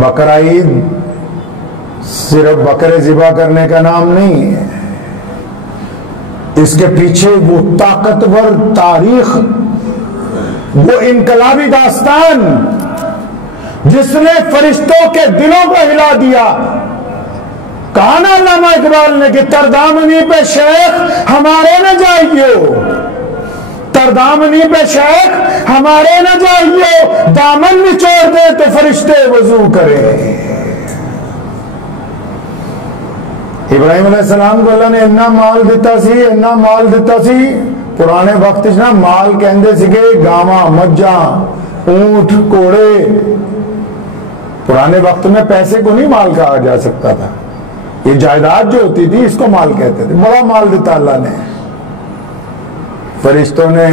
بقرہ عید صرف بکرے ذبح کرنے کا نام نہیں ہے، اس کے پیچھے وہ طاقتور تاریخ، وہ انقلابی داستان جس نے فرشتوں کے دلوں کو ہلا دیا۔ کہا نا علامہ اقبال نے کہ تردامنی پہ شیخ ہمارے نہ جائیو، تردامنی پہ شیخ ہمارے نہ جائیو، دامن نچوڑ دے تو فرشتے وضو کرے۔ ابراہیم علیہ السلام کو اللہ نے اتنا مال دیتا سی، اتنا مال دیتا سی۔ پرانے وقت نا مال کہندے سکے گاواں، مجھاں، اونٹ، کوڑے۔ پرانے وقت میں پیسے کو نہیں مال کہا جا سکتا تھا، یہ جائیداد جو ہوتی تھی اس کو مال کہتے تھے۔ بڑا مال دیتا اللہ نے۔ فرشتوں نے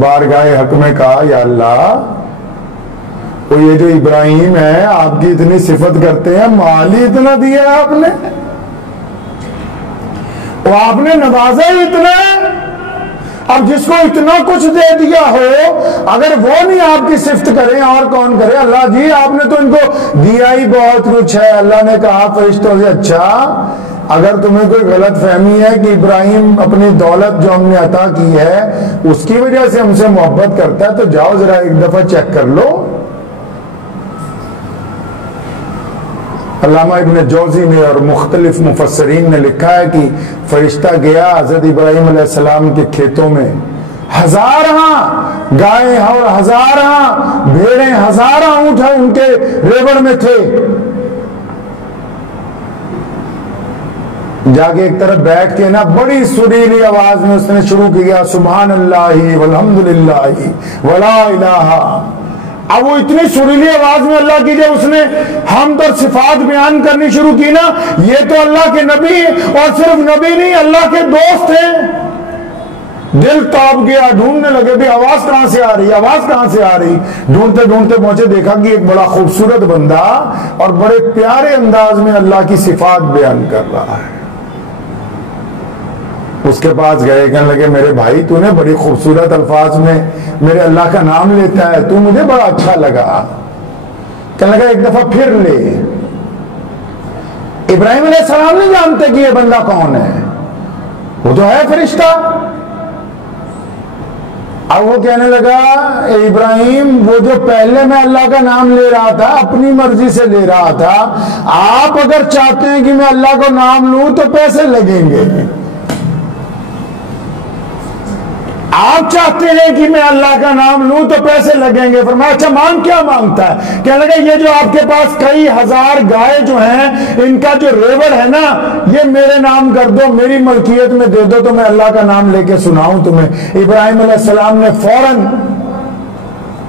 بارگاہ حق میں کہا یا اللہ، وہ یہ جو ابراہیم ہے آپ کی اتنی صفت کرتے ہیں، مال ہی اتنا دیا ہے آپ نے، وہ آپ نے نوازا ہی اتنا ہے۔ اب جس کو اتنا کچھ دے دیا ہو، اگر وہ نہیں آپ کی صفت کریں اور کون کرے؟ اللہ جی آپ نے تو ان کو دیا ہی بہت کچھ ہے۔ اللہ نے کہا فرشتوں سے اچھا اگر تمہیں کوئی غلط فہمی ہے کہ ابراہیم اپنی دولت جو ہم نے عطا کی ہے اس کی وجہ سے ہم سے محبت کرتا ہے، تو جاؤ ذرا ایک دفعہ چیک کر لو۔ علامہ ابن جوزی نے اور مختلف مفسرین نے لکھا ہے کہ فرشتہ گیا حضرت ابراہیم علیہ السلام کے کھیتوں میں، ہزاراں گائیں اور ہزاراں بھیڑیں، ہزاراں اونٹ ان کے ریوڑ میں تھے۔ جا کے ایک طرف بیٹھ کے نا بڑی سریلی آواز میں اس نے شروع کیا سبحان اللہ والحمدللہ ولا الہ۔ اب وہ اتنی سریلی آواز میں اللہ کی جب اس نے حمد اور صفات بیان کرنی شروع کی نا، یہ تو اللہ کے نبی اور صرف نبی نہیں اللہ کے دوست ہیں۔ دل تاب گیا، ڈھونڈنے لگے بھی آواز کہاں سے آ رہی، آواز کہاں سے آ رہی۔ ڈھونڈتے ڈھونڈتے پہنچے، دیکھا کہ ایک بڑا خوبصورت بندہ اور بڑے پیارے انداز میں اللہ کی صفات بیان کر رہا ہے۔ اس کے پاس گئے، کہنے لگے میرے بھائی تو نے بڑی خوبصورت الفاظ میں میرے اللہ کا نام لیتا ہے، تو مجھے بڑا اچھا لگا۔ کہنے لگا ایک دفعہ پھر لے۔ ابراہیم علیہ السلام نہیں جانتے کہ یہ بندہ کون ہے، وہ تو ہے فرشتہ۔ اب وہ کہنے لگا اے ابراہیم، وہ جو پہلے میں اللہ کا نام لے رہا تھا اپنی مرضی سے لے رہا تھا، آپ اگر چاہتے ہیں کہ میں اللہ کو نام لوں تو پیسے لگیں گے۔ آپ چاہتے ہیں کہ میں اللہ کا نام لوں تو پیسے لگیں گے۔ فرمایا اچھا مانگ کیا مانگتا ہے؟ کہنے لگا یہ جو آپ کے پاس کئی ہزار گائے جو ہیں ان کا جو ریوڑ ہے نا، یہ میرے نام کر دو، میری ملکیت میں دے دو تو میں اللہ کا نام لے کے سناؤں تمہیں۔ ابراہیم علیہ السلام نے فوراً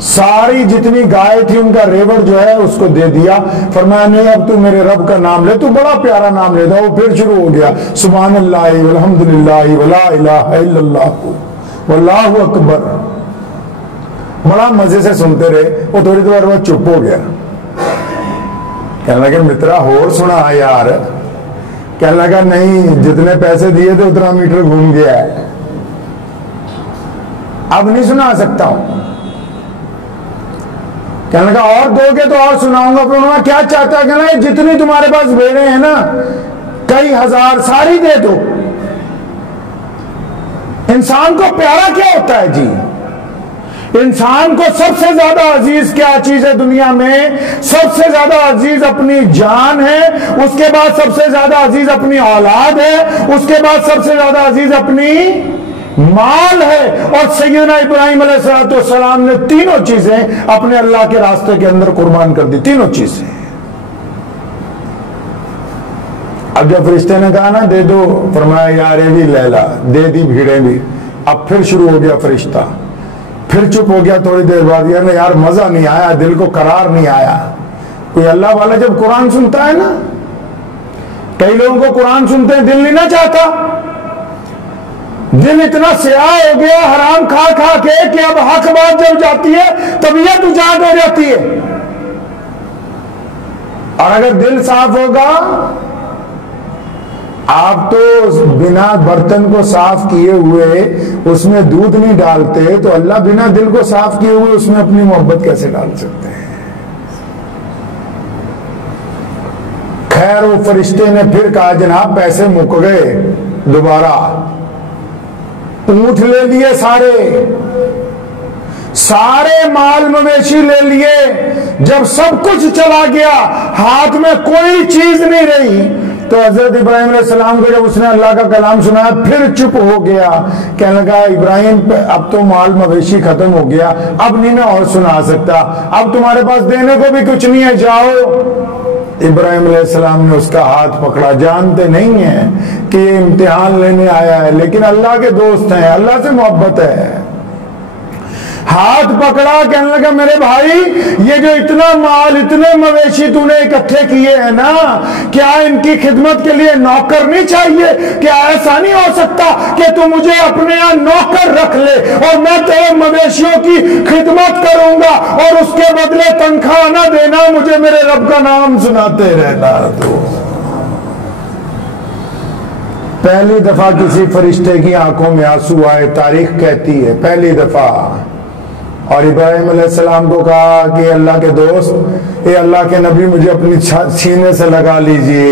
ساری جتنی گائے تھی ان کا ریوڑ جو ہے اس کو دے دیا۔ فرمایا نہیں اب تو میرے رب کا نام لے، تو بڑا پیارا نام لیتا۔ وہ پھر شروع ہو گیا سبحان اللہ والحمدللہ ولا الہ الا اللہ واللہ اکبر۔ بڑا مزے سے سنتے رہے۔ وہ تھوڑی دیر بعد چپ ہو گیا، کہنے لگا مترا اور سنا یار۔ کہنے لگا نہیں، جتنے پیسے دیے تھے اتنا میٹر گھوم گیا ہے، اب نہیں سنا سکتا ہوں۔ کہنے لگا اور دو گے تو اور سناؤں گا۔ پھر انہوں نے کیا چاہتا ہے؟ کہنے لگا جتنی تمہارے پاس بھیڑیں ہیں نا، کئی ہزار، ساری دے دو۔ انسان کو پیارا کیا ہوتا ہے جی؟ انسان کو سب سے زیادہ عزیز کیا چیز ہے دنیا میں؟ سب سے زیادہ عزیز اپنی جان ہے، اس کے بعد سب سے زیادہ عزیز اپنی اولاد ہے، اس کے بعد سب سے زیادہ عزیز اپنی مال ہے۔ اور سیدنا ابراہیم علیہ السلام نے تینوں چیزیں اپنے اللہ کے راستے کے اندر قربان کر دی، تینوں چیزیں۔ اب جب فرشتے نے کہا نا دے دو، فرمایا یار یہ بھی لیلا، دے دی بھیڑیں بھی۔ اب پھر شروع ہو گیا فرشتہ، پھر چپ ہو گیا تھوڑی دیر بعد۔ یار مزہ نہیں آیا، دل کو قرار نہیں آیا۔ کوئی اللہ والا جب قرآن سنتا ہے نا، کئی لوگوں کو قرآن سنتے ہیں دل نہیں نہ چاہتا، دل اتنا سیاہ ہو گیا حرام کھا کھا کے کہ اب حق بات جب جاتی ہے طبیعت اجاڑ ہو جاتی ہے۔ اور اگر دل صاف ہوگا، آپ تو بنا برتن کو صاف کیے ہوئے اس میں دودھ نہیں ڈالتے، تو اللہ بنا دل کو صاف کیے ہوئے اس میں اپنی محبت کیسے ڈال سکتے ہیں؟ خیر وہ فرشتے نے پھر کہا جناب پیسے مک گئے، دوبارہ اونٹ لے لیے، سارے مال مویشی لے لیے، جب سب کچھ چلا گیا ہاتھ میں کوئی چیز نہیں رہی تو حضرت ابراہیم علیہ السلام کو جب اس نے اللہ کا کلام سنایا پھر چپ ہو گیا، کہنے لگا ابراہیم اب تو مال مویشی ختم ہو گیا، اب نہیں میں اور سنا سکتا، اب تمہارے پاس دینے کو بھی کچھ نہیں ہے، جاؤ۔ ابراہیم علیہ السلام نے اس کا ہاتھ پکڑا، جانتے نہیں ہیں کہ یہ امتحان لینے آیا ہے لیکن اللہ کے دوست ہیں، اللہ سے محبت ہے، ہاتھ پکڑا، کہنے لگا میرے بھائی یہ جو اتنا مال اتنے مویشی تو نے اکٹھے کیے ہیں نا، کیا ان کی خدمت کے لیے نوکر نہیں چاہیے؟ کیا ایسا نہیں ہو سکتا کہ تو مجھے اپنے یہاں نوکر رکھ لے اور میں تیرے مویشیوں کی خدمت کروں گا اور اس کے بدلے تنخواہ نہ دینا، مجھے میرے رب کا نام سناتے رہنا۔ تو پہلی دفعہ کسی فرشتے کی آنکھوں میں آنسو آئے، تاریخ کہتی ہے پہلی دفعہ، اور ابراہیم علیہ السلام کو کہا کہ اللہ کے دوست، اے اللہ کے نبی مجھے اپنی سینے سے لگا لیجئے،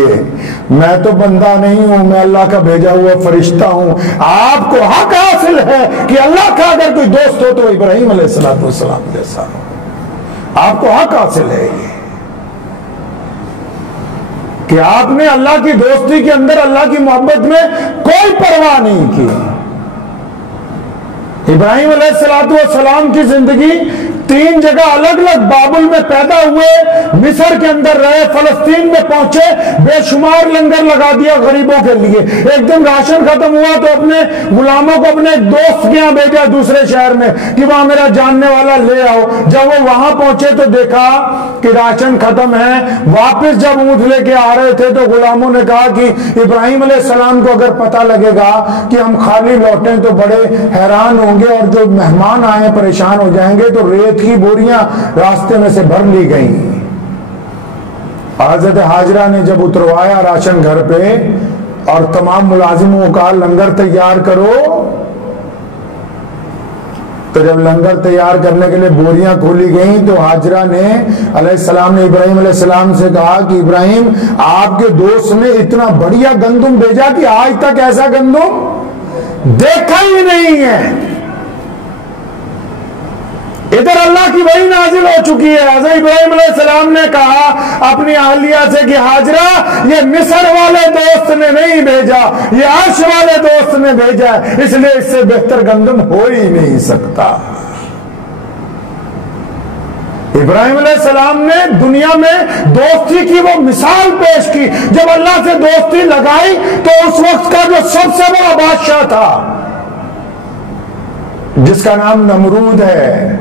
میں تو بندہ نہیں ہوں، میں اللہ کا بھیجا ہوا فرشتہ ہوں، آپ کو حق حاصل ہے کہ اللہ کا اگر کوئی دوست ہو تو ابراہیم علیہ السلام جیسا، آپ کو حق حاصل ہے یہ کہ آپ نے اللہ کی دوستی کے اندر اللہ کی محبت میں کوئی پرواہ نہیں کی۔ ابراہیم علیہ السلام کی زندگی تین جگہ الگ الگ، بابل میں پیدا ہوئے، مصر کے اندر رہے، فلسطین میں پہنچے، بے شمار لنگر لگا دیا غریبوں کے لیے، ایک دن راشن ختم ہوا تو اپنے غلاموں کو اپنے دوست کے یہاں بھیجا دوسرے شہر میں کہ وہاں میرا جاننے والا لے آؤ، جب وہ وہاں پہنچے تو دیکھا کہ راشن ختم ہے، واپس جب اونٹ لے کے آ رہے تھے تو غلاموں نے کہا کہ ابراہیم علیہ السلام کو اگر پتہ لگے گا کہ ہم خالی لوٹیں تو بڑے حیران ہوں گے اور جو مہمان آئے پریشان ہو جائیں گے، تو ریت کی بوریاں راستے میں سے بھر لی گئیں۔ حضرت حاجرہ نے جب اتروایا راشن گھر پہ اور تمام ملازموں کو کہا لنگر تیار کرو، تو جب لنگر تیار کرنے کے لیے بوریاں کھولی گئیں تو حاجرہ نے علیہ السلام نے ابراہیم علیہ السلام سے کہا کہ ابراہیم آپ کے دوست نے اتنا بڑھیا گندم بھیجا کہ آج تک ایسا گندم دیکھا ہی نہیں ہے۔ ادھر اللہ کی وحی نازل ہو چکی ہے، حضرت ابراہیم علیہ السلام نے کہا اپنی اہلیہ سے کہ حاجرہ یہ مصر والے دوست نے نہیں بھیجا، یہ عرش والے دوست نے بھیجا ہے، اس لیے اس سے بہتر گندم ہو ہی نہیں سکتا۔ ابراہیم علیہ السلام نے دنیا میں دوستی کی وہ مثال پیش کی، جب اللہ سے دوستی لگائی تو اس وقت کا جو سب سے بڑا بادشاہ تھا جس کا نام نمرود ہے،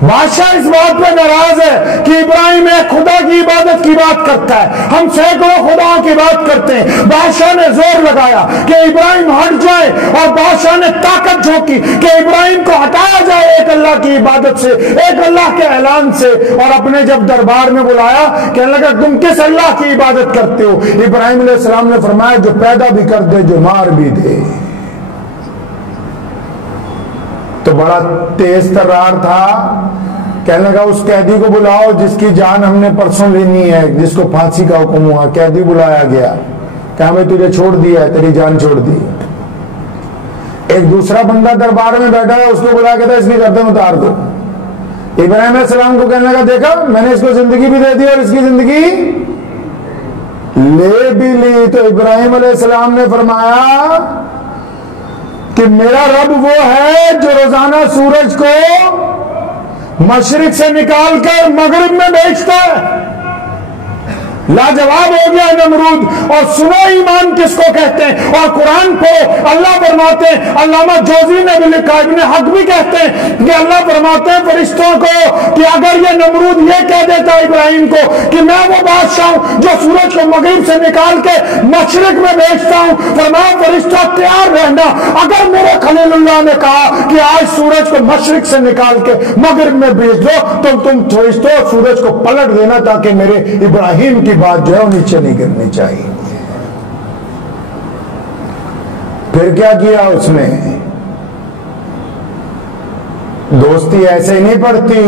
بادشاہ اس بات پہ ناراض ہے کہ ابراہیم ایک خدا کی عبادت کی بات کرتا ہے، ہم سینکڑوں خداؤں کی بات کرتے ہیں۔ بادشاہ نے زور لگایا کہ ابراہیم ہٹ جائے اور بادشاہ نے طاقت جھونکی کہ ابراہیم کو ہٹایا جائے ایک اللہ کی عبادت سے، ایک اللہ کے اعلان سے، اور اپنے جب دربار میں بلایا کہنے لگا تم کس اللہ کی عبادت کرتے ہو؟ ابراہیم علیہ السلام نے فرمایا جو پیدا بھی کر دے جو مار بھی دے۔ تو بڑا تیز ترار تھا، کہنے لگا اس قیدی کو بلاؤ جس کی جان ہم نے پرسوں لینی ہے، جس کو پھانسی کا حکم ہوا۔ قیدی بلایا گیا، کہا میں تجھے چھوڑ دیا ہے، تیری جان چھوڑ دی۔ ایک دوسرا بندہ دربار میں بیٹھا ہے، اس کو بلا کے تھا اس کی گردن اتار دو۔ ابراہیم علیہ السلام کو کہنے لگا دیکھا میں نے اس کو زندگی بھی دے دی اور اس کی زندگی لے بھی لی۔ تو ابراہیم علیہ السلام نے فرمایا کہ میرا رب وہ ہے جو روزانہ سورج کو مشرق سے نکال کر مغرب میں بھیجتا ہے۔ لاجواب ہو گیا نمرود۔ اور سنو ایمان کس کو کہتے ہیں، اور قرآن پڑھو، اللہ فرماتے ہیں، علامہ جوزی نے بھی لکھا، ابن حق بھی کہتے ہیں کہ اللہ فرماتے ہیں فرشتوں کو کہ اگر یہ نمرود یہ کہہ دیتا ابراہیم کو کہ میں وہ بادشاہ ہوں جو سورج کو مغرب سے نکال کے مشرق میں بھیجتا ہوں، فرمایا فرشتہ تیار رہنا، اگر میرے خلیل اللہ نے کہا کہ آج سورج کو مشرق سے نکال کے مغرب میں بھیج دو تو تم فرشتوں سورج کو پلٹ دینا تاکہ میرے ابراہیم کی بات جو ہے وہ نیچے نہیں گرنی چاہیے۔ پھر کیا کیا اس نے؟ دوستی ایسے ہی نہیں پڑتی،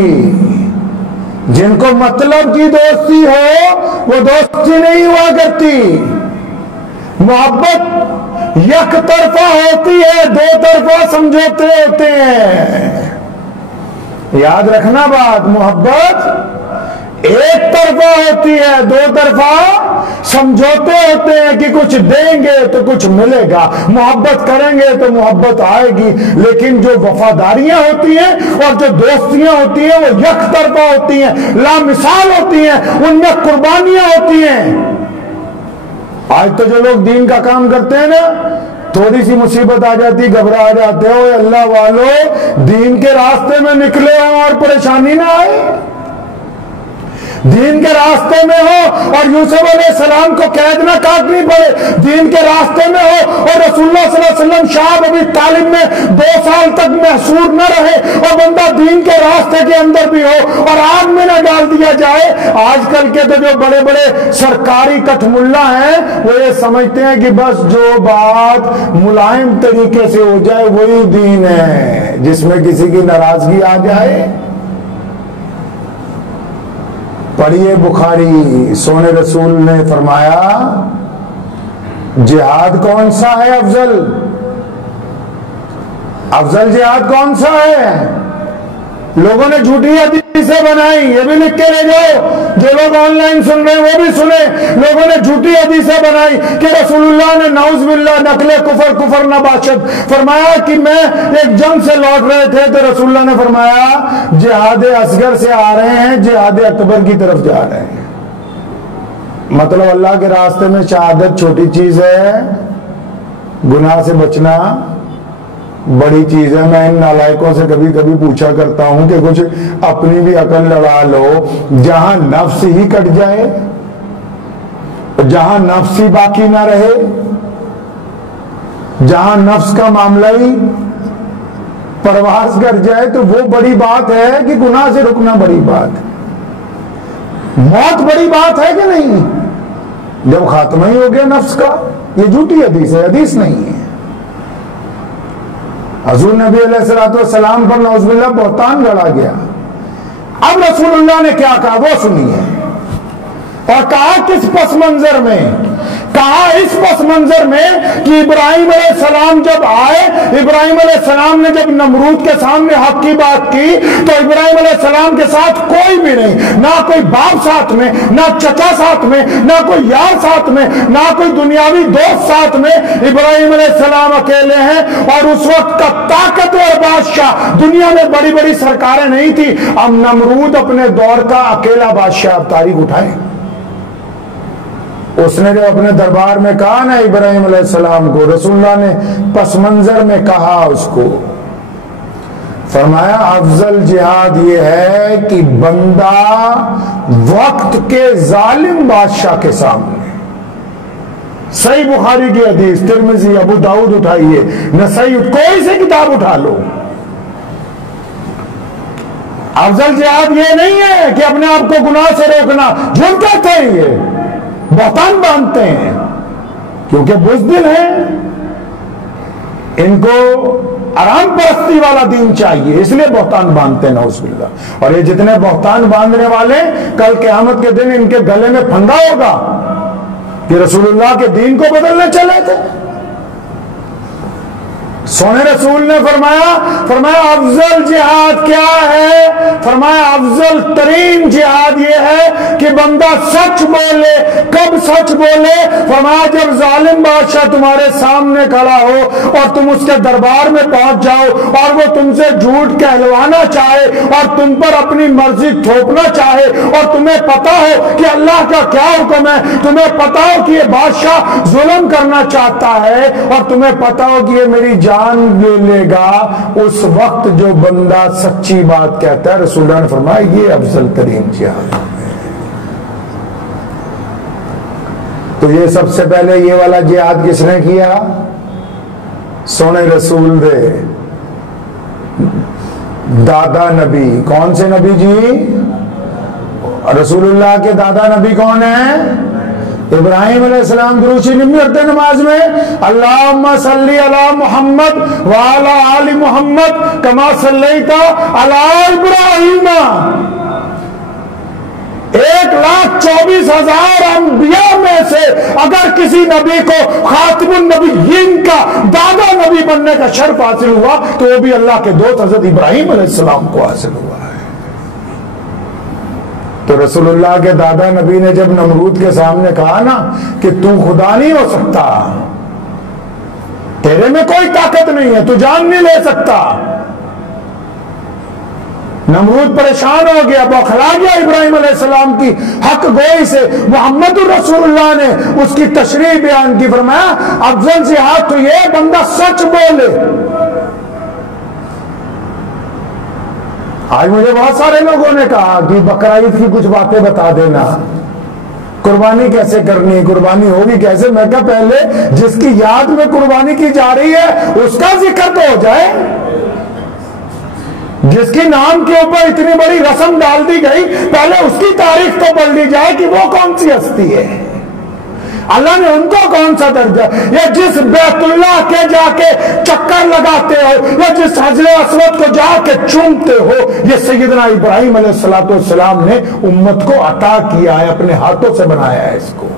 جن کو مطلب کی دوستی ہو وہ دوستی نہیں ہوا کرتی. محبت یک طرفہ ہوتی ہے, دو طرفہ سمجھوتے ہوتے ہیں. یاد رکھنا بات, محبت ایک طرفہ ہوتی ہے, دو طرفہ سمجھوتے ہوتے ہیں کہ کچھ دیں گے تو کچھ ملے گا, محبت کریں گے تو محبت آئے گی. لیکن جو وفاداریاں ہوتی ہیں اور جو دوستیاں ہوتی ہیں وہ یک طرفہ ہوتی ہیں, لامثال ہوتی ہیں, ان میں قربانیاں ہوتی ہیں. آج تو جو لوگ دین کا کام کرتے ہیں نا, تھوڑی سی مصیبت آ جاتی گھبرا جاتے ہو, اللہ والو دین کے راستے میں نکلے ہوں اور پریشانی نہ آئے. دین کے راستے میں ہو اور یوسف علیہ السلام کو قید نہ کاٹنی پڑے, دین کے راستے میں ہو اور رسول اللہ صلی اللہ علیہ وسلم شعب ابی طالب میں 2 سال تک محصور نہ رہے اور بندہ دین کے راستے کے اندر بھی ہو اور آگ میں نہ ڈال دیا جائے. آج کل کے تو جو بڑے بڑے سرکاری کٹ ملا ہیں وہ یہ سمجھتے ہیں کہ بس جو بات ملائم طریقے سے ہو جائے وہی دین ہے, جس میں کسی کی ناراضگی آ جائے. پڑھیے بخاری, سونے رسول نے فرمایا جہاد کون سا ہے افضل, افضل جہاد کون سا ہے. لوگوں نے جھوٹی حدیثیں بنائی, یہ بھی لکھ کے لے جاؤ, جو لوگ آن لائن سن رہے ہیں وہ بھی سنیں. لوگوں نے جھوٹی حدیثیں بنائی کہ رسول اللہ نے نعوذ باللہ نقل کفر نہ باشد فرمایا کہ میں ایک جنگ سے لوٹ رہے تھے تو رسول اللہ نے فرمایا جہاد اصغر سے آ رہے ہیں, جہاد اکبر کی طرف جا رہے ہیں. مطلب اللہ کے راستے میں شہادت چھوٹی چیز ہے, گناہ سے بچنا بڑی چیز ہے. میں ان نالائکوں سے کبھی کبھی پوچھا کرتا ہوں کہ کچھ اپنی بھی عقل لڑا لو, جہاں نفس ہی کٹ جائے, جہاں نفس ہی باقی نہ رہے, جہاں نفس کا معاملہ ہی پرواز کر جائے تو وہ بڑی بات ہے کہ گناہ سے رکنا بڑی بات ہے. موت بڑی بات ہے کہ نہیں, جب خاتمہ ہی ہو گیا نفس کا. یہ جھوٹی حدیث ہے, حدیث نہیں ہے. حضور نبی علیہ السلام پر نعوذ باللہ بہتان گڑا گیا. اب رسول اللہ نے کیا کہا وہ سنیے, اور کہا کس پس منظر میں, کہا اس پس منظر میں کہ ابراہیم علیہ السلام جب آئے, ابراہیم علیہ السلام نے جب نمرود کے سامنے حق کی بات کی تو ابراہیم علیہ السلام کے ساتھ کوئی بھی نہیں, نہ کوئی باپ ساتھ میں, نہ چچا ساتھ میں, نہ کوئی یار ساتھ میں, نہ کوئی دنیاوی دوست ساتھ میں. ابراہیم علیہ السلام اکیلے ہیں اور اس وقت کا طاقتور بادشاہ, دنیا میں بڑی بڑی سرکاریں نہیں تھی. اب نمرود اپنے دور کا اکیلا بادشاہ. اب تاریخ اٹھائیں, اس نے جو اپنے دربار میں کہا نا ابراہیم علیہ السلام کو, رسول اللہ نے پس منظر میں کہا اس کو, فرمایا افضل جہاد یہ ہے کہ بندہ وقت کے ظالم بادشاہ کے سامنے, صحیح بخاری کی حدیث, ترمذی, ابو داؤد اٹھائیے, نسائی, کوئی سے کتاب اٹھا لو. افضل جہاد یہ نہیں ہے کہ اپنے آپ کو گناہ سے روکنا. جھوٹ کہتے ہیں, یہ بہتان باندھتے ہیں کیونکہ بزدل ہیں, ان کو آرام پرستی والا دین چاہیے, اس لیے بہتان باندھتے ہیں نعوذ باللہ. اور یہ جتنے بہتان باندھنے والے, کل قیامت کے دن ان کے گلے میں پھندا ہوگا کہ رسول اللہ کے دین کو بدلنے چلے تھے. سونے رسول نے فرمایا افضل جہاد کیا ہے, فرمایا افضل ترین جہاد یہ ہے کہ بندہ سچ بولے. کب سچ بولے؟ فرمایا جب ظالم بادشاہ تمہارے سامنے کھڑا ہو اور تم اس کے دربار میں پہنچ جاؤ اور وہ تم سے جھوٹ کہلوانا چاہے اور تم پر اپنی مرضی تھوپنا چاہے, اور تمہیں پتا ہو کہ اللہ کا کیا حکم ہے, تمہیں پتا ہو کہ یہ بادشاہ ظلم کرنا چاہتا ہے, اور تمہیں پتا ہو کہ یہ میری جان لے لے گا, اس وقت جو بندہ سچی بات کہتا ہے, رسول اللہ نے فرمایا یہ افضل ترین جہاد ہے. تو یہ سب سے پہلے یہ والا جہاد کس نے کیا؟ سونے رسول دے دادا نبی. کون سے نبی جی؟ رسول اللہ کے دادا نبی کون ہیں؟ ابراہیم علیہ السلام. درود شریف نہیں پڑھتے نماز میں؟ اللہم صلی علی محمد وعلی آل محمد. محمد کما صلیت علی ابراہیم. 1,24,000 انبیاء میں سے اگر کسی نبی کو خاتم النبیین کا دادا نبی بننے کا شرف حاصل ہوا تو وہ بھی اللہ کے دوست حضرت ابراہیم علیہ السلام کو حاصل ہوا ہے۔ تو رسول اللہ کے دادا نبی نے جب نمرود کے سامنے کہا نا کہ تو خدا نہیں ہو سکتا، تیرے میں کوئی طاقت نہیں ہے، تو جان نہیں لے سکتا، نمرود پریشان ہو گیا، بوکھلا گیا ابراہیم علیہ السلام کی حق گوئی سے۔ محمد الرسول اللہ نے اس کی تشریح بیان کی، فرمایا افضل سے ہاتھ تو یہ بندہ سچ بولے۔ آج مجھے بہت سارے لوگوں نے کہا کہ بقرعید کی کچھ باتیں بتا دینا، قربانی کیسے کرنی، قربانی ہوگی کیسے۔ میں کہا پہلے جس کی یاد میں قربانی کی جا رہی ہے اس کا ذکر تو ہو جائے، جس کی نام کے اوپر اتنی بڑی رسم ڈال دی گئی پہلے اس کی تاریخ تو پڑھ لی جائے کہ وہ کون سی ہستی ہے، اللہ نے ان کو کون سا درجہ، یا جس بیت اللہ کے جا کے چکر لگاتے ہو یا جس حجر اسود کو جا کے چومتے ہو، یہ سیدنا ابراہیم علیہ السلام نے امت کو عطا کیا ہے، اپنے ہاتھوں سے بنایا ہے اس کو۔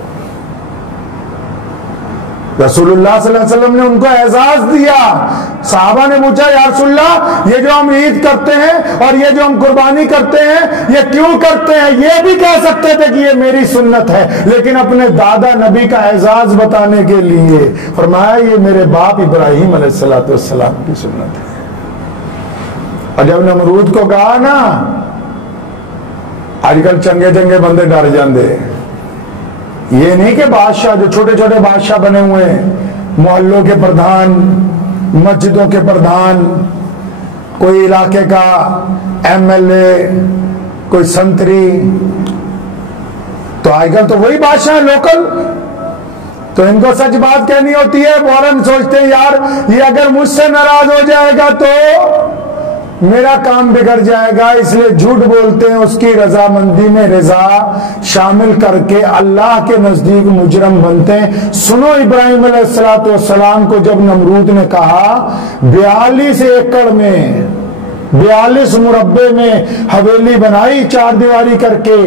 رسول اللہ صلی اللہ علیہ وسلم نے ان کو اعزاز دیا۔ صحابہ نے پوچھا یا رسول اللہ یہ جو ہم عید کرتے ہیں اور یہ جو ہم قربانی کرتے ہیں یہ کیوں کرتے ہیں؟ یہ بھی کہہ سکتے تھے کہ یہ میری سنت ہے، لیکن اپنے دادا نبی کا اعزاز بتانے کے لیے فرمایا یہ میرے باپ ابراہیم علیہ السلام کی سنت ہے۔ اور جب نمرود کو کہا نا، آج کل چنگے چنگے بندے ڈر جاندے، یہ نہیں کہ بادشاہ جو چھوٹے چھوٹے بادشاہ بنے ہوئے ہیں، محلوں کے پردھان، مسجدوں کے پردھان، کوئی علاقے کا MLA، کوئی سنتری، تو آج کل تو وہی بادشاہ لوکل، تو ان کو سچ بات کہنی ہوتی ہے، فوراً سوچتے ہیں یار یہ اگر مجھ سے ناراض ہو جائے گا تو میرا کام بگڑ جائے گا، اس لیے جھوٹ بولتے ہیں، اس کی رضامندی میں رضا شامل کر کے اللہ کے نزدیک مجرم بنتے ہیں۔ سنو ابراہیم علیہ السلام کو جب نمرود نے کہا 42 ایکڑ میں 42 مربع میں حویلی بنائی 4 دیواری کر کے،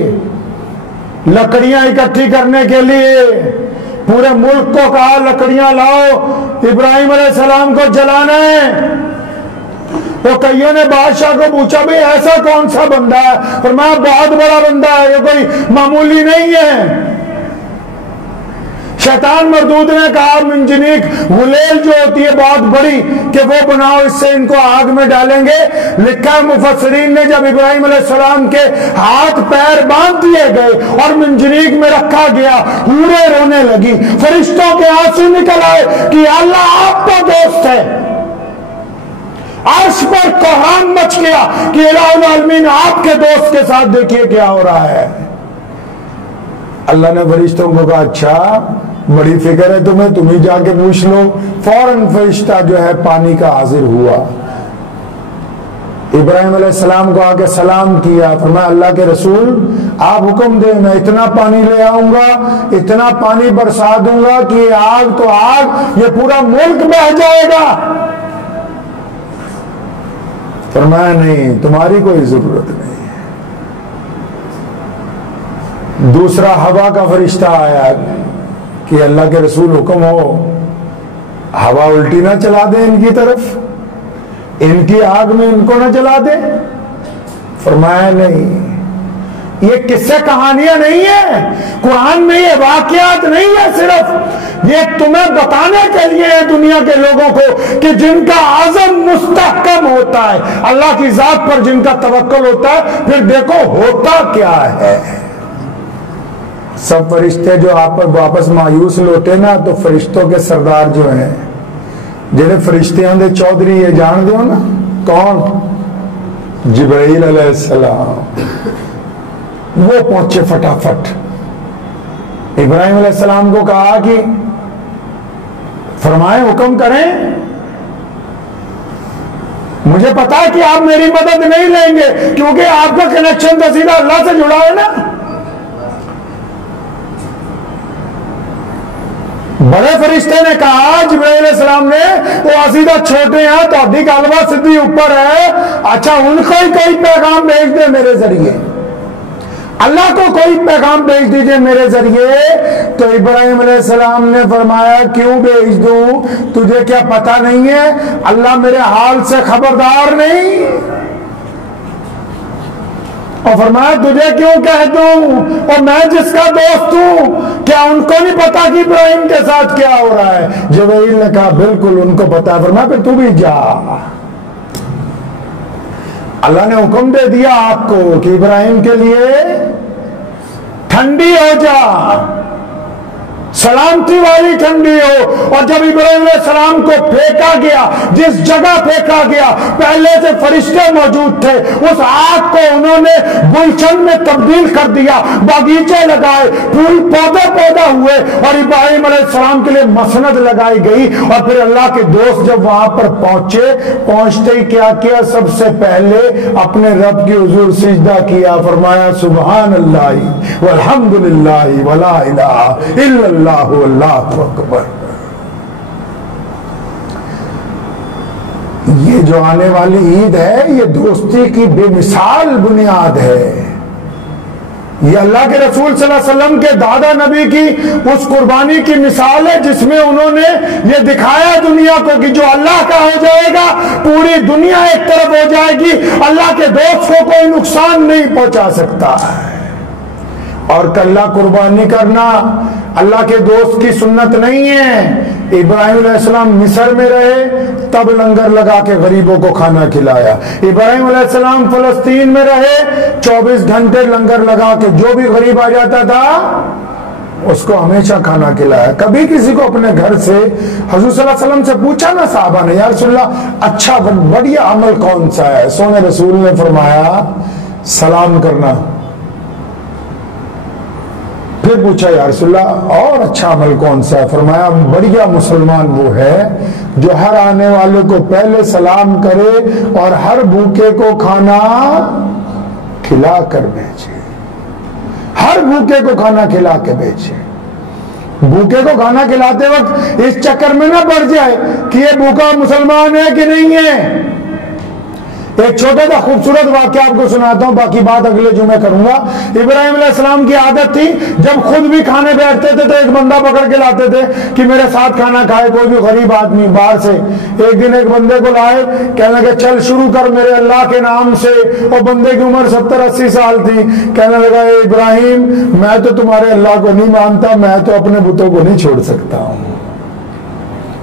لکڑیاں اکٹھی کرنے کے لیے پورے ملک کو کہا لکڑیاں لاؤ، ابراہیم علیہ السلام کو جلانا ہے۔ تو کئیوں نے بادشاہ کو پوچھا بھئی ایسا کون سا بندہ ہے؟ فرمایا بہت بڑا بندہ ہے، یہ کوئی معمولی نہیں ہے۔ شیطان مردود نے کہا منجنیق غلیل جو ہوتی ہے بہت بڑی کہ وہ بناؤ، اس سے ان کو آگ میں ڈالیں گے۔ لکھا ہے مفسرین نے جب ابراہیم علیہ السلام کے ہاتھ پیر باندھ دیے گئے اور منجنیق میں رکھا گیا، حوریں رونے لگی، فرشتوں کے آنسو نکل آئے کہ اللہ آپ کا دوست ہے۔ عرش پر کوہان مچ گیا کہ الہ العالمین آپ کے دوست کے ساتھ دیکھیے کیا ہو رہا ہے۔ اللہ نے فرشتوں کو کہا اچھا بڑی فکر ہے تمہیں، تم ہی جا کے پوچھ لو۔ فوراً فرشتہ جو ہے پانی کا حاضر ہوا، ابراہیم علیہ السلام کو آ کے سلام کیا، فرمایا اللہ کے رسول آپ حکم دیں میں اتنا پانی لے آؤں گا، اتنا پانی برسا دوں گا کہ یہ آگ تو آگ، یہ پورا ملک بہہ جائے گا۔ فرمایا نہیں تمہاری کوئی ضرورت نہیں۔ دوسرا ہوا کا فرشتہ آیا کہ اللہ کے رسول حکم ہو ہوا الٹی نہ چلا دیں ان کی طرف، ان کی آگ میں ان کو نہ جلا دیں۔ فرمایا نہیں، یہ قصے کہانیاں نہیں ہیں، قرآن میں یہ واقعات نہیں ہے، صرف یہ تمہیں بتانے کے لیے ہے دنیا کے لوگوں کو کہ جن کا عزم مستحکم ہوتا ہے، اللہ کی ذات پر جن کا توکل ہوتا ہے، پھر دیکھو ہوتا کیا ہے۔ سب فرشتے جو واپس مایوس لوٹے نا، تو فرشتوں کے سردار جو ہیں جنہیں فرشتیاں دے چودھری یہ جان دو نا کون؟ جبرائیل علیہ السلام، وہ پہنچے فٹافٹ۔ ابراہیم علیہ السلام کو کہا کہ فرمائیں حکم کریں، مجھے پتا ہے کہ آپ میری مدد نہیں لیں گے کیونکہ آپ کا کنیکشن تو سیدھا اللہ سے جڑا ہے نا۔ بڑے فرشتے نے کہا جبرائیل علیہ السلام نے وہ عزیزہ چھوٹے ہیں تو ادھی گالبہ سدھی اوپر ہے، اچھا ان کو ہی کوئی پیغام بھیج دے میرے ذریعے۔ اللہ کو کوئی پیغام بھیج دیجئے میرے ذریعے. تو ابراہیم علیہ السلام نے فرمایا کیوں بھیج دوں؟ تجھے کیا پتہ نہیں ہے اللہ میرے حال سے خبردار نہیں؟ اور فرمایا تجھے کیوں کہہ دوں، اور میں جس کا دوست ہوں کیا ان کو نہیں پتا کہ ابراہیم کے ساتھ کیا ہو رہا ہے؟ جبرائیل نے کہا بالکل ان کو پتا ہے. فرمایا پھر تو بھی جا. اللہ نے حکم دے دیا آپ کو کہ ابراہیم کے لیے ٹھنڈی ہو جا، سلامتی والی ٹھنڈی ہو. اور جب ابراہیم علیہ السلام کو پھینکا گیا، جس جگہ پھینکا گیا پہلے سے فرشتے موجود تھے، اس آگ کو انہوں نے گلشن میں تبدیل کر دیا، باغیچے لگائے، پھول پودے پیدا ہوئے، اور ابراہیم علیہ السلام کے لیے مسند لگائی گئی. اور پھر اللہ کے دوست جب وہاں پر پہنچتے ہی کیا کیا؟ سب سے پہلے اپنے رب کے حضور سجدہ کیا. فرمایا سبحان اللہ والحمد للہ ولا الہ الا اللہ اللہ اکبر. یہ جو آنے والی عید ہے یہ دوستی کی بے مثال بنیاد ہے. یہ اللہ کے رسول صلی اللہ علیہ وسلم کے دادا نبی کی اس قربانی کی مثال ہے جس میں انہوں نے یہ دکھایا دنیا کو کہ جو اللہ کا ہو جائے گا پوری دنیا ایک طرف ہو جائے گی، اللہ کے دوست کو کوئی نقصان نہیں پہنچا سکتا. اور کلہ قربانی کرنا اللہ کے دوست کی سنت نہیں ہے. ابراہیم علیہ السلام مصر میں رہے تب لنگر لگا کے غریبوں کو کھانا کھلایا. ابراہیم علیہ السلام فلسطین میں رہے 24 گھنٹے لنگر لگا کے جو بھی غریب آ جاتا تھا اس کو ہمیشہ کھانا کھلایا. کبھی کسی کو اپنے گھر سے حضور صلی اللہ علیہ وسلم سے پوچھا نا صحابہ نے یا رسول اللہ اچھا بڑھیا عمل کون سا ہے؟ سونے رسول نے فرمایا سلام کرنا. پھر پوچھا یا رسول اللہ اور اچھا عمل کون سا ہے؟ فرمایا بڑھیا مسلمان وہ ہے جو ہر آنے والے کو پہلے سلام کرے اور ہر بھوکے کو کھانا کھلا کر بھیجے. ہر بھوکے کو کھانا کھلا کے بھیجے. بھوکے کو کھانا کھلاتے وقت اس چکر میں نہ پڑ جائے کہ یہ بھوکا مسلمان ہے کہ نہیں ہے. ایک چھوٹا سا خوبصورت واقعہ آپ کو سناتا ہوں، باقی بات اگلے جمعے کروں گا. ابراہیم علیہ السلام کی عادت تھی جب خود بھی کھانے بیٹھتے تھے تو ایک بندہ پکڑ کے لاتے تھے کہ میرے ساتھ کھانا کھائے، کوئی بھی غریب آدمی باہر سے. ایک دن ایک بندے کو لائے، کہنے لگے چل شروع کر میرے اللہ کے نام سے. اور بندے کی عمر 70-80 سال تھی. کہنے لگا اے ابراہیم میں تو تمہارے اللہ کو نہیں مانتا، میں تو اپنے بتوں کو نہیں چھوڑ سکتا ہوں.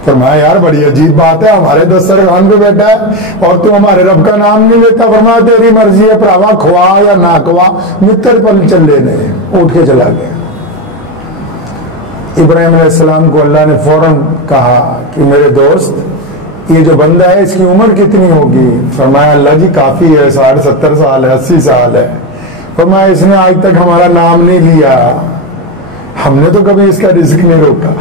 فرمایا یار بڑی عجیب بات ہے، ہمارے دسترخوان پہ بیٹھا ہے اور تو ہمارے رب کا نام نہیں لیتا. فرمایا تیری مرضی ہے پراوا، کھوا یا نہ کھوا، متر پل چل لینے. اٹھ کے چلا گیا. ابراہیم علیہ السلام کو اللہ نے فوراً کہا کہ میرے دوست یہ جو بندہ ہے اس کی عمر کتنی ہوگی؟ فرمایا اللہ جی کافی ہے، 60-70 سال ہے، 80 سال ہے. فرمایا اس نے آج تک ہمارا نام نہیں لیا، ہم نے تو کبھی اس کا رزق نہیں روکا.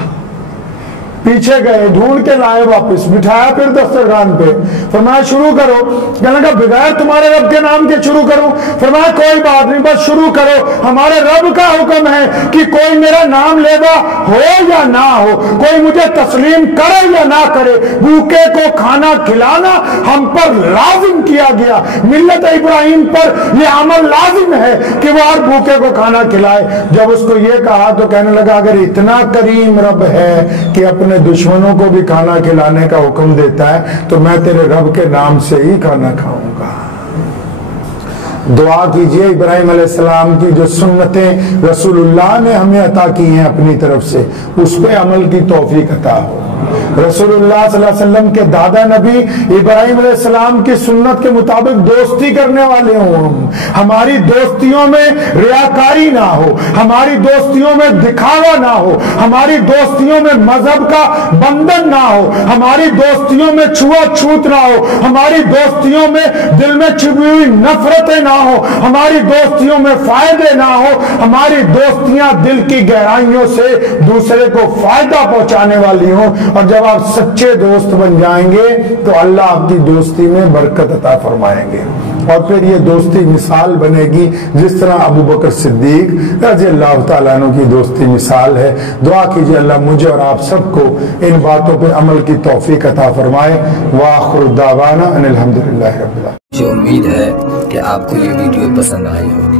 پیچھے گئے، ڈھونڈ کے لائے، واپس بٹھایا پھر دسترخوان پہ. فرمایا شروع کرو. کہنے لگا بغیر تمہارے رب کے نام کے شروع کروں؟ فرمایا کوئی بات نہیں، بس شروع کرو. ہمارے رب کا حکم ہے کہ کوئی میرا نام لے گا ہو یا نہ ہو، کوئی مجھے تسلیم کرے یا نہ کرے، بھوکے کو کھانا کھلانا ہم پر لازم کیا گیا. ملت ابراہیم پر یہ عمل لازم ہے کہ وہ ہر بھوکے کو کھانا کھلائے. جب اس کو یہ کہا تو کہنے لگا اگر اتنا کریم رب ہے کہ اپنے دشمنوں کو بھی کھانا کھلانے کا حکم دیتا ہے تو میں تیرے رب کے نام سے ہی کھانا کھاؤں گا. دعا کیجئے ابراہیم علیہ السلام کی جو سنتیں رسول اللہ نے ہمیں عطا کی ہیں اپنی طرف سے اس پہ عمل کی توفیق عطا ہو. رسول اللہ صلی اللہ علیہ وسلم کے دادا نبی ابراہیم علیہ السلام کی سنت کے مطابق دوستی کرنے والے ہوں. ہماری دوستیوں میں ریاکاری نہ ہو، ہماری دوستیوں میں دکھاوا نہ ہو، ہماری دوستیوں میں مذہب کا بندھن نہ ہو، ہماری دوستیوں میں چھوا چھوت نہ ہو، ہماری دوستیوں میں دل میں چھپی ہوئی نفرتیں نہ ہو، ہماری دوستیوں میں فائدے نہ ہو. ہماری دوستیاں دل کی گہرائیوں سے دوسرے کو فائدہ پہنچانے والی ہوں. اور جب آپ سچے دوست بن جائیں گے تو اللہ آپ کی دوستی میں برکت عطا فرمائیں گے. اور پھر یہ دوستی مثال بنے گی جس طرح ابو بکر صدیق رضی اللہ تعالیٰ عنہ کی دوستی مثال ہے. دعا کیجئے اللہ مجھے اور آپ سب کو ان باتوں پہ عمل کی توفیق عطا فرمائے. وآخر دعوانا ان الحمدللہ رب العالمین. مجھے امید ہے کہ آپ کو یہ ویڈیو پسند آئی ہوگی.